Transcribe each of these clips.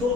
2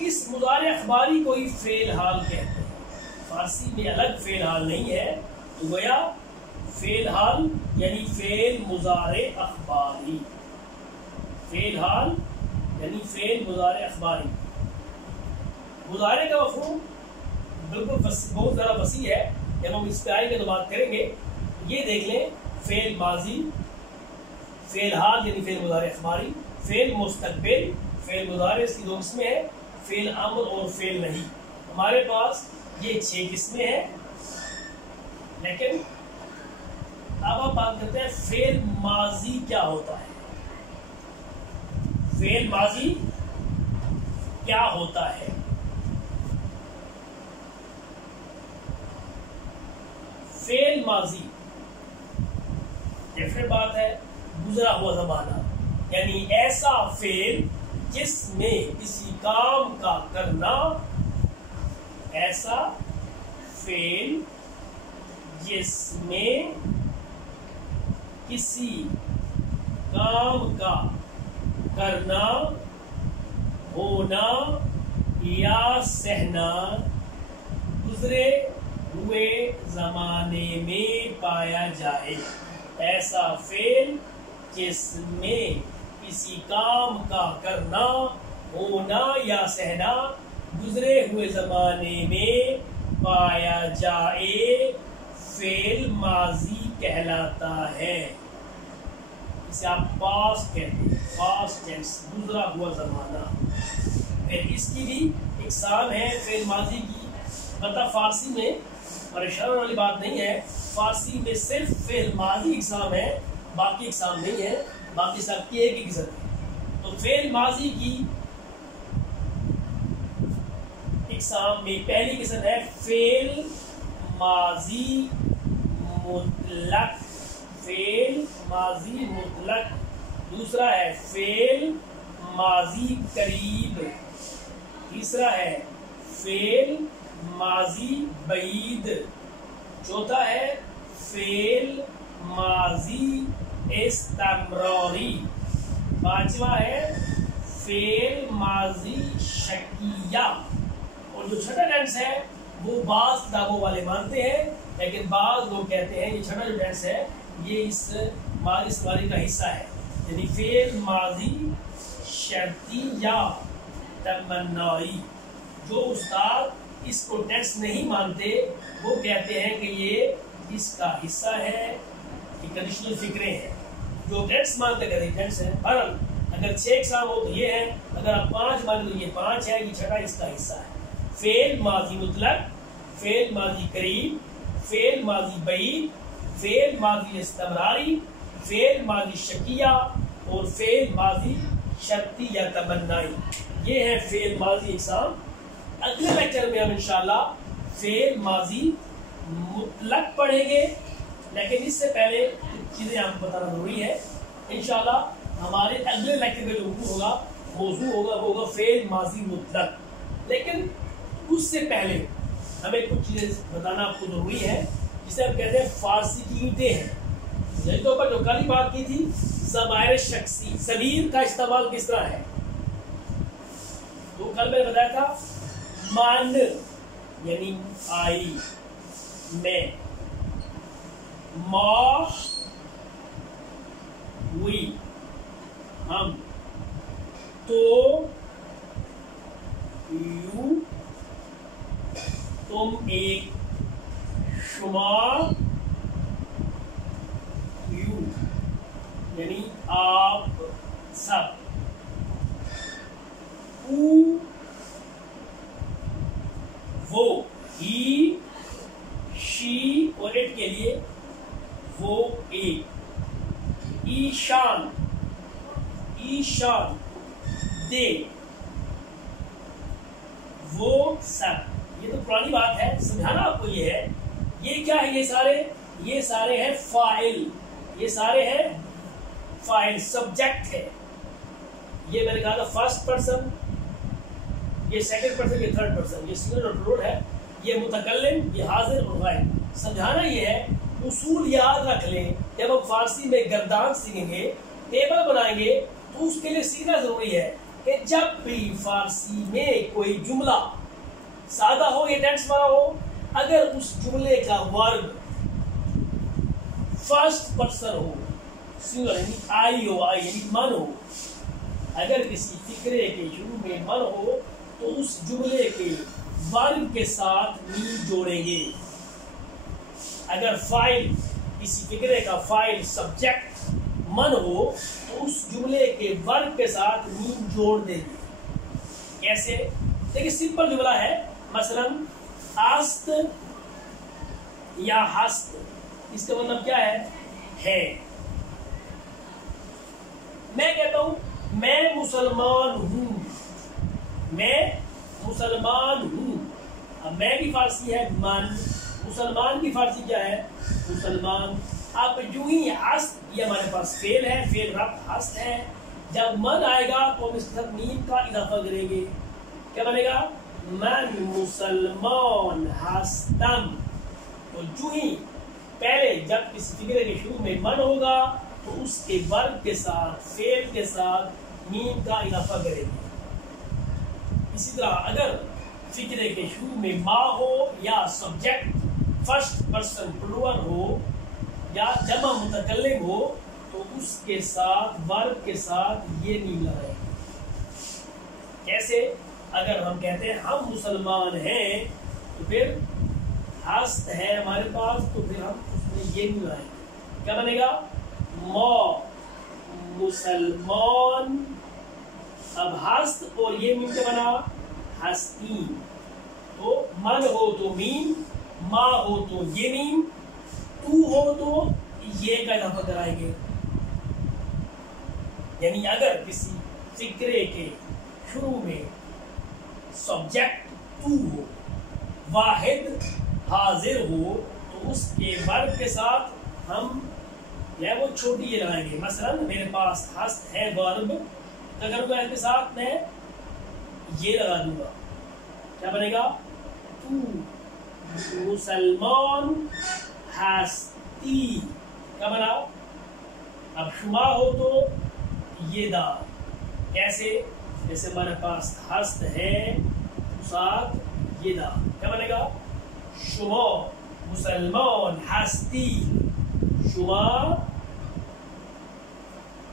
اس مضارع اخباری کو ہی فعل حال کہتے ہیں. فارسی میں الگ فعل حال نہیں ہے، تو گویا فعل حال یعنی فعل مضارع اخباری. فعل حال یعنی فعل مضارع اخباری. مضارع کا مفہوم بالکل بہت زیادہ وسیع ہے، جب ہم اس پہ آئیں گے تو بات کریں گے. یہ دیکھ لیں، فعل ماضی، فعل حال یعنی فعل مضارع اخباری، فعل مستقبل، فعل مضارع، اس کی دو قسمیں ہیں، فعل امر اور فعل نہیں. ہمارے پاس یہ 6 قسمیں ہیں. لیکن اب آپ بات کرتے ہیں فعل ماضی کیا ہوتا ہے. فعل ماضی کیا ہوتا ہے؟ فعل ماضی ڈیفرنٹ بات ہے، گزرا ہوا زمانہ، یعنی ایسا فعل جس میں کسی کام کا کرنا، ایسا فعل جس میں کسی کام کا کرنا، ہونا یا سہنا گزرے ہوئے زمانے میں پایا جائے. ایسا فعل جس میں کسی کام کا کرنا، ہونا یا سہنا گزرے ہوئے زمانے میں پایا جائے فعل ماضی کہلاتا ہے. اسے آپ پاسٹ کہتے ہیں، پاسٹ ٹینس، گزرا ہوا زمانہ. پھر اس کی بھی اقسام ہے فعل ماضی کی. مطلب فارسی میں پریشان والی بات نہیں ہے، فارسی میں صرف فعل ماضی اقسام ہے، باقی اقسام نہیں ہے. باقی سب کی ایک ہی قسم ہے. تو فعل ماضی کی اقسام میں پہلی قسم ہے فعل ماضی مطلق. فعل ماضی مطلق. دوسرا ہے فعل ماضی قریب. تیسرا ہے فعل ماضی بعید. چوتھا ہے فعل ماضی استمراری. پانچواں ہے فعل ماضی شکیہ. اور جو چھٹا ٹینس ہے وہ بعض کتابوں والے مانتے ہیں، لیکن بعض لوگ کہتے ہیں یہ چھٹا جو ٹینس ہے یہ اس ماضی استمراری کا حصہ ہے، یعنی فعل ماضی شرطی یا تمنائی. جو استاد اس کو ٹینس نہیں مانتے وہ کہتے ہیں کہ یہ اس کا حصہ ہے، یہ کنڈیشنل فکریں ہیں. جو ٹینس مانتے کہتے ہیں ٹینس ہے. بہرحال اگر 6 اقسام ہو تو یہ ہے، اگر آپ 5 مانتے تو یہ 5 ہے، یہ چھٹا اس کا حصہ ہے. فعل ماضی مطلق، فعل ماضی قریب، فعل ماضی بعید، فعل ماضی استمراری، فعل ماضی شکیہ اور فعل ماضی شرطی یا تمنائی. یہ ہے فعل ماضی اقسام. اگلے لیکچر میں ہم انشاءاللہ فعل ماضی مطلق پڑھیں گے، لیکن اس سے پہلے چیزیں آپ کو بتانا ضروری ہے. انشاءاللہ ہمارے اگلے لیکچر کا جو موضوع ہوگا فعل ماضی مطلق. لیکن اس سے پہلے ہمیں کچھ چیزیں بتانا آپ کو ضروری ہے، جسے ہم کہتے ہیں فارسی کی اینٹیں ہیں. یہی تو جو کل ہی بات کی تھی ضمائر شخصی، ضمیر کا استعمال کس طرح ہے. تو کل میں نے بتایا تھا من یعنی آئی، میں، ما ہوئی، ہم، تو یو تم ایک، شما یو یعنی آپ سب، وہ، ہی، شی اور اٹ کے لیے وہ ایک، ایشان، ایشان، دے، وہ سب. یہ تو پرانی بات ہے، سمجھانا آپ کو یہ ہے. یہ کیا ہے؟ یہ سارے ہیں فاعل. یہ سارے ہیں فاعل، سبجیکٹ ہے. یہ میں نے کہا تھا فرسٹ پرسن، یہ سیکنڈ پرسن، یہ تھرڈ پرسن، یہ سنگل اور پلورل ہے. یہ متکلم، یہ حاضر اور غائب. سمجھانا یہ ہے، اصول یاد رکھ لیں. جب ہم فارسی میں گردان سیکھیں گے، ٹیبل بنائیں گے تو اس کے لیے سیکھنا ضروری ہے. کہ جب بھی فارسی میں کوئی جملہ سادہ ہو یا ٹینس والا ہو، اگر اس جملے کا ورب فرسٹ پرسن ہو، سنگل یعنی آئی ہو، آئی یعنی من ہو، اگر کسی فقرے کے شروع میں من ہو تو اس جملے کے ورب کے ساتھ میم جوڑیں گے۔ اگر فائل، کسی فقرے کا فائل سبجیکٹ من ہو تو اس جملے کے ورب کے ساتھ میم جوڑ دیں گے۔ کیسے؟ دیکھیں سمپل جملہ ہے، مثلا آست یا ہست، اس کا مطلب کیا ہے؟ میں کہتا ہوں میں مسلمان ہوں، میں مسلمان ہوں، اب میں کی فارسی ہے من، مسلمان کی فارسی کیا ہے؟ مسلمان۔ اب جو ہی ہست، یہ ہمارے پاس فعل ہے، فعل رفع ہست ہے، جب من آئے گا تو ہم اس کے ساتھ میم کا اضافہ کریں گے، کیا بنے گا؟ من مسلمان ہستم۔ تو جو ہی پہلے جب کسی فقرے کے شروع میں من ہوگا تو اس کے ورب کے ساتھ، فعل کے ساتھ میم کا اضافہ کریں گے۔ اسی طرح اگر فقرے کے شروع میں ما ہو یا سبجیکٹ فرسٹ پرسن پلورل ہو یا جمع متکلم ہو تو اس کے ساتھ ورب کے ساتھ یہ میم لگائیں گے۔ کیسے؟ اگر ہم کہتے ہیں ہم مسلمان ہیں تو پھر ہست ہے ہمارے پاس تو پھر ہم اس میں یہ میم لگائیں گے، کیا بنے گا؟ ما مسلمان۔ اب ہست اور یہ میم کیا بنا؟ ہستی۔ تو من ہو تو میم، ما ہو تو یہ میم، تو ہو تو یہ کا اضافہ کرائیں گے۔ یعنی اگر کسی فقرے کے شروع میں سبجیکٹ تو ہو، واحد حاضر ہو تو اس کے ورب کے ساتھ ہم یا وہ چھوٹی یہ لگائیں گے۔ مثلا میرے پاس ہست ہے ورب، اگر کو اس کے ساتھ میں یہ لگا دوں گا، کیا بنے گا؟ تو مسلمان ہستی، کیا بنا؟ اب شما ہو تو یہ دا، کیسے؟ جیسے ہمارے پاس ہست ہے ساتھ یہ دا، کیا بنے گا؟ شما مسلمان ہستی، شما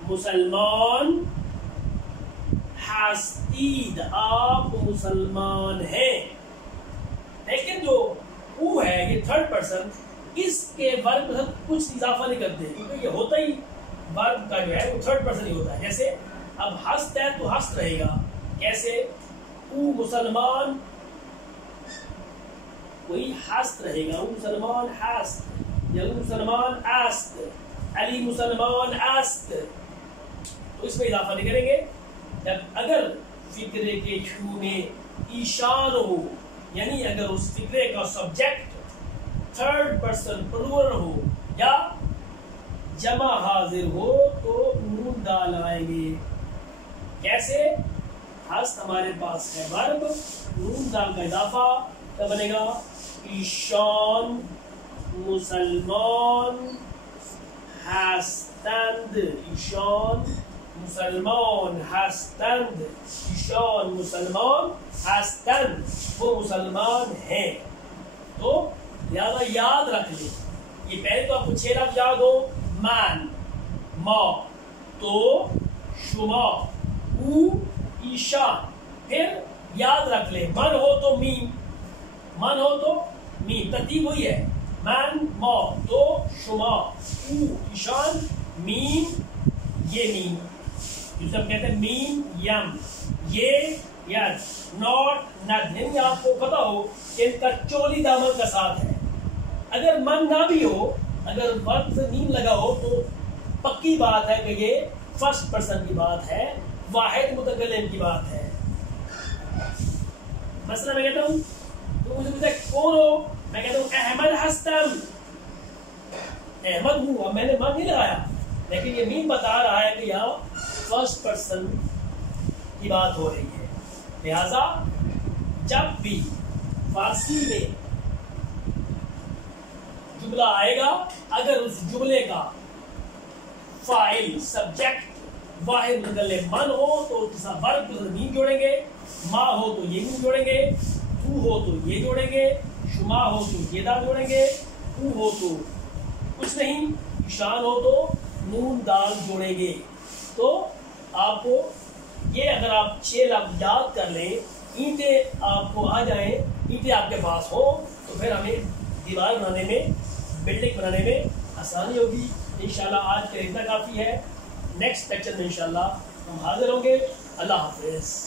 مسلمان ہستید، آپ مسلمان ہیں۔ لیکن جو او ہے یہ تھرڈ پرسن، اس کے ورب پر کچھ اضافہ نہیں کرتے کیونکہ یہ ہوتا ہی ورب کا جو ہے وہ تھرڈ پرسن ہی ہوتا ہے۔ جیسے اب ہست ہے تو ہست رہے گا، کیسے؟ او مسلمان، وہی ہست رہے گا، او مسلمان ہست، یا او مسلمان است، علی مسلمان است، تو اس میں اضافہ نہیں کریں گے۔ جب اگر فقرے کے شروع میں ایشان ہو، یعنی اگر اس فقرے کا سبجیکٹ تھرڈ پرسن پلورل ہو یا جمع حاضر ہو تو نون ڈال آئیں گے۔ کیسے؟ ہست ہمارے پاس ہے ورب، نون ڈال کا اضافہ کیا بنے گا؟ ایشان مسلمان ہستند، ایشان مسلمان ہستند، ایشان مسلمان ہستند، وہ مسلمان ہیں۔ تو لہذا یاد رکھ لیں، یہ پہلے تو آپ کو 6 لفظ یاد ہو، من، ما، تو، شما، او، ایشان۔ پھر یاد رکھ لیں من ہو تو میم، من ہو تو میم، ترتیب وہی ہے، من، ما، تو، شما، او، ایشان، میم، یہ میم جسے ہم کہتے ہیں میم یم، یہ ید، ناٹ ند، یعنی آپ کو پتا ہو کہ ان کا چولی دامن کا ساتھ ہے۔ اگر من نہ بھی ہو، اگر ورب سے میم لگا ہو تو پکی بات ہے کہ یہ فرسٹ پرسن کی بات ہے، واحد متکلم کی بات ہے۔ مثلا میں کہتا ہوں تو مجھے پوچھتا ہے کون ہو، میں کہتا ہوں احمد ہستم، احمد ہوں، اب میں نے من نہیں لگایا لیکن یہ میم بتا رہا ہے کہ یہاں فرسٹ پرسن کی بات ہو رہی ہے۔ لہذا جب بھی فارسی میں جملہ آئے گا، اگر اس جملے کا فاعل سبجیکٹ واحد بدل من ہو تو ورب کے ساتھ میم جوڑیں گے، ما ہو تو یہ میم جوڑیں گے، تو ہو تو یہ جوڑیں گے، شما ہو تو یہ دال جوڑیں گے، او ہو تو کچھ نہیں، شان ہو تو نون دال جوڑیں گے۔ تو آپ کو یہ اگر آپ 6 لفظ یاد کر لیں، اینٹیں آپ کو آ جائیں، اینٹیں آپ کے پاس ہوں، تو پھر ہمیں دیوار بنانے میں، بلڈنگ بنانے میں آسانی ہوگی۔ انشاءاللہ آج کا اتنا کافی ہے، نیکسٹ لیکچر میں انشاءاللہ ہم حاضر ہوں گے۔ اللہ حافظ۔